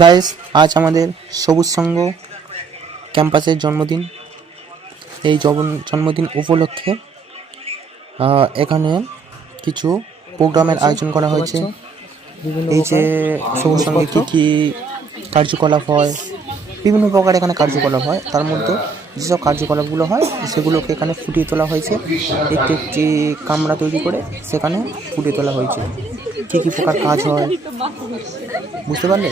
Guys, আজ আমাদের সবুজ সংঘ ক্যাম্পাসের জন্মদিন। এই জন্মদিন উপলক্ষে এখানে কিছু প্রোগ্রামের আয়োজন করা হয়েছে। এই যে সবুজ সংঘে কী কী কার্যকলাপ হয়, বিভিন্ন প্রকার এখানে কার্যকলাপ হয়, তার মধ্যে যেসব কার্যকলাপগুলো হয় সেগুলোকে এখানে ফুটিয়ে তোলা হয়েছে। একটি একটি কামরা তৈরি করে সেখানে ফুটিয়ে তোলা হয়েছে কী কী প্রকার কাজ হয়, বুঝতে পারলে?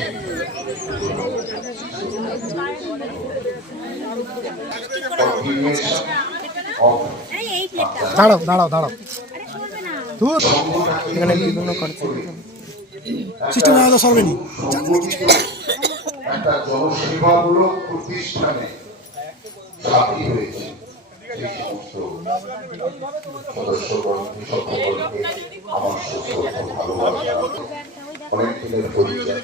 দাঁড়াও এখানে বিভিন্ন কার্যক্রম সিস্টেম আলাদা সরবেনি। একটা জনসেবামূলক প্রতিষ্ঠানে চাকরি হয়েছে এই সমস্ত সদস্যগণ সকলকে আমার সুশ্রদ্ধ ভালোবাসা, অনেক দিনের পরিচয়।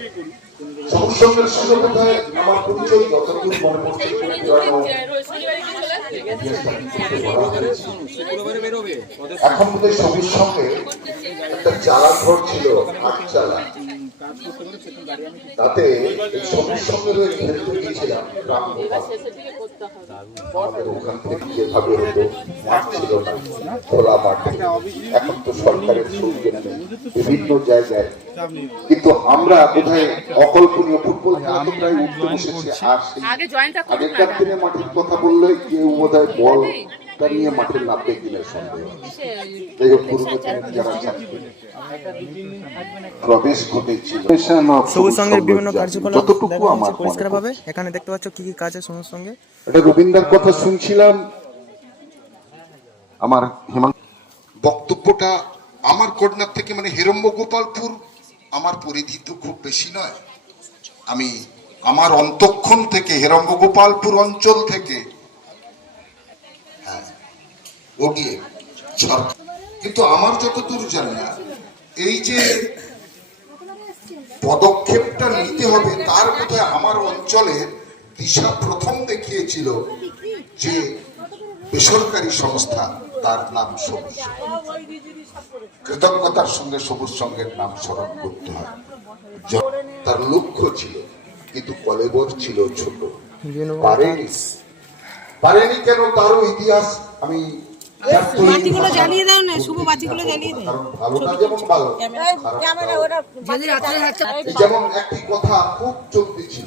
সবুজের সুযোগ কোথায় আমার পরিচয় যতদূর মনে পড়ছে এখন বোধহয় সবুজ সঙ্গে একটা চালা ঘর ছিল, আট চালা। তাতে এই সবুজ সঙ্গে খেলতে গিয়েছিলাম আমাদের ওখান থেকে যেভাবে হতো, মাঠ ছিল না, খোলা মাঠে। এখন তো সরকারের সুযোগ বিভিন্ন জায়গায়, কিন্তু আমরা বোধহয় অকল্পনীয় ফুটবল খেলা তো প্রায় উঠতে বসেছে। আর আগেকার দিনে মাঠের কথা বললে কেউ বোধহয় বলটা নিয়ে মাঠে নামবে কিনা সন্দেহ। যাই হোক, পুরনো যারা প্রবেশ ঘটেছিল সবুজ সংঘের বিভিন্ন কার্যকলাপ যতটুকু আমার পরিষ্কার ভাবে এখানে দেখতে পাচ্ছ কি কি কাজ আছে সবুজ সংঘে। এটা রবীন্দ্রের কথা শুনছিলাম। আমার বক্তব্যটা আমার কর্নার থেকে, মানে হেরম্ব গোপালপুর আমার পরিধি তো খুব বেশি নয়। আমি আমার অন্তঃক্ষণ থেকে হেরম্ব গোপালপুর অঞ্চল থেকে ওডিয়ে সরকার, কিন্তু আমার যতদূর জানি না এই যে পদক্ষেপটা নিতে হবে তার কথা আমার অঞ্চলের দিশা প্রথম দেখিয়েছিল যে বেসরকারি সংস্থা, তার নাম সবুজ। কৃতজ্ঞতার সঙ্গে সবুজ সংঘের নাম স্মরণ করতে হয়। তার লক্ষ্য ছিল, কিন্তু কলেবর ছিল ছোট, পারেনি কেন তারও ইতিহাস আমি বাতিগুলো জ্বালিয়ে দাও না, শুভ বাতিগুলো জ্বালিয়ে দাও। ভালোটা যেমন ভালো, যেমন একটি কথা খুব চলতি ছিল,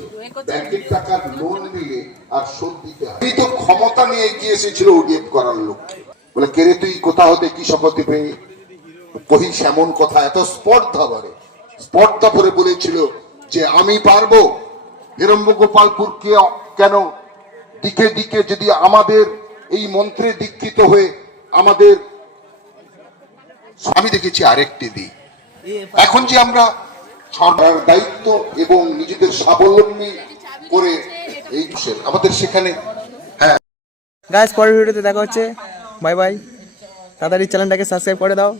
ব্যাংকের টাকা লোন নিলে আর শোধ দিতে হয়। এই তো ক্ষমতা নিয়ে এগিয়ে এসেছিল ওডিএফ করার লক্ষ্যে। বলে কেরে তুই কোথা হতে কি শপথ দিবে কহিস এমন কথা, এত স্পর্ধা ভরে বলেছিল যে আমি পারবো। হেরম্ব গোপালপুরকে কেন দিকে দিকে যদি আমাদের এই মন্ত্রে দীক্ষিত হয়ে আমাদের, আমি দেখেছি আরেকটি দিক। এখন যে আমরা সরকার দায়িত্ব এবং নিজেদের স্বাবলম্বী করে এই আমাদের সেখানে। হ্যাঁ গাইস, পরের ভিডিওতে দেখা হচ্ছে। Bye bye. তাড়াতাড়ি চ্যানেলটাকে সাবস্ক্রাইব করে দাও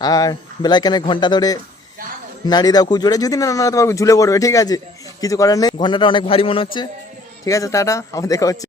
আর বেল আইকনের ঘন্টা ধরে নাড়িয়ে দাও খুব জোরে। যদি না নাড়াতে পারবো ঝুলে পড়বে, ঠিক আছে? কিছু করার নেই, ঘন্টাটা অনেক ভারী মনে হচ্ছে। ঠিক আছে, টাটা, আবার দেখা হচ্ছে।